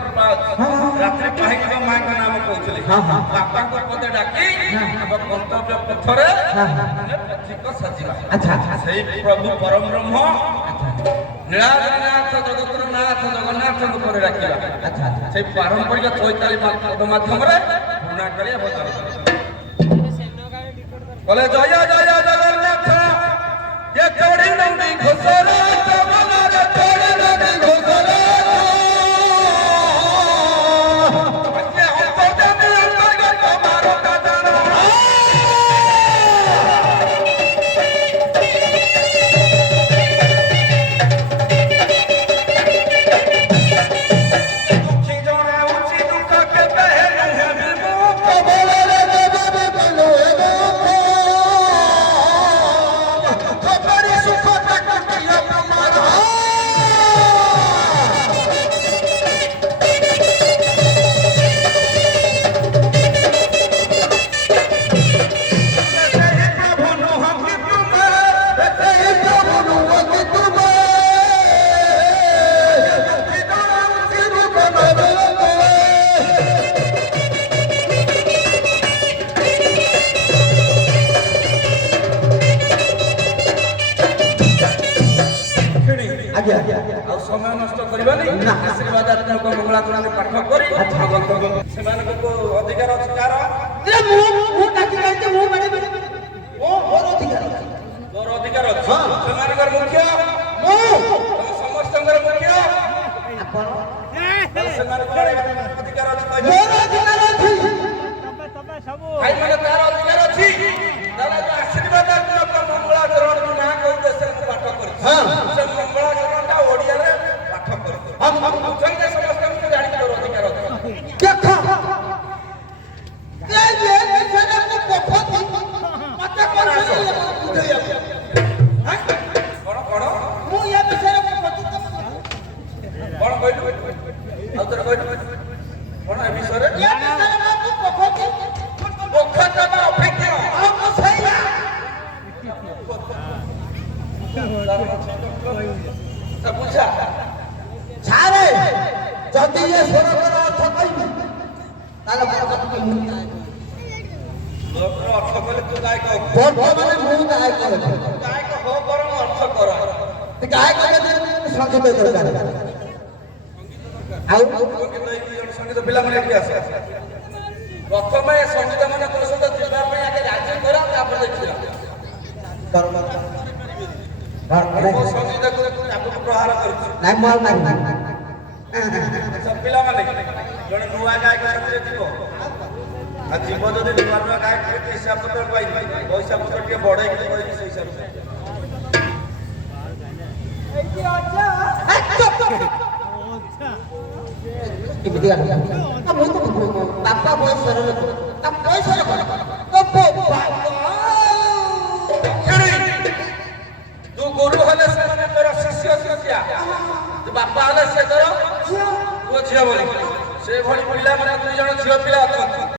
रात्रि पाहिजे माँ का नाम कहते बापा को पदे डाकी गंतव्य पथरे पथिक सजीवा अच्छा से प्रभु परम ब्रह्म नीलाद्रीनाथ जगतर नाथ जगन्नाथ को डाकिला अच्छा से पारंपरिक चैताली पद माध्यम पुणा करिया बदल बोले जय जय जगन्नाथ ये चोड़ी नंदी घोषरा जगन्नाथ चोड़ी नंदी घोषरा समय नष्ट करबानी आशीर्वादात्मक मंगलाचरण पाठ करी सेमानको अधिकार अछि कार जे मु डाकी गाइते मु माने ओ मोर अधिकार तोर अधिकार अछि सेमानकर मुख्य मु समस्तंकर मुख्य आपण सेमानकर अधिकार अछि मोर अधिकार अछि तबे सब भाई माने तार अधिकार अछि दादा आशीर्वादात्मक मंगलाचरण ना कहते से पाठ करी हां से मंगलाचरण ता ओडिया रे पाठ करी हम संगे समस्त को जानि तोर अधिकार अछि देखो ये विषय को पफत मत कर बुझैया हां कोन मु ये विषय को पफत कोन कहलु आ तोर कहलु कोन ए विषय रे ये विषय को पफत पफत ना अपेक्षा हम सैया सब पूछा छारे जदी ये स्वर्गर अर्थ कइबी ताले बरकत के मुंह लोकर अर्थ कले तू गाय को माने मुंह गाय को गाय को हो परम अर्थ कर ते गाय को संगीत दरकार आउ संगीत संगीत पिला माने की आसे प्रथमे संगीत माने तो सदा जिल्ला पे आके राज्य करा तापर देखिया कर्म वो संगीत को आपको प्रहार करछ नाइ माल नाइ सब पिला माने जने नुआ गाय करते जीवो आ जीव जदि नुआ नुआ गाय के हिसाब पत्र पाइ पैसा पत्र के बढ़ाई के कोई से हिसाब से एकी अच्छा इबदी आ मु तो बापा बयस रे ता पैसा रे तो बापा तू गुरु हले से माने तोरा शिष्य शिष्या तू बापा हले से तोरा वो झिया बोली से भली पिला माने दुई जण झिया पिला अछन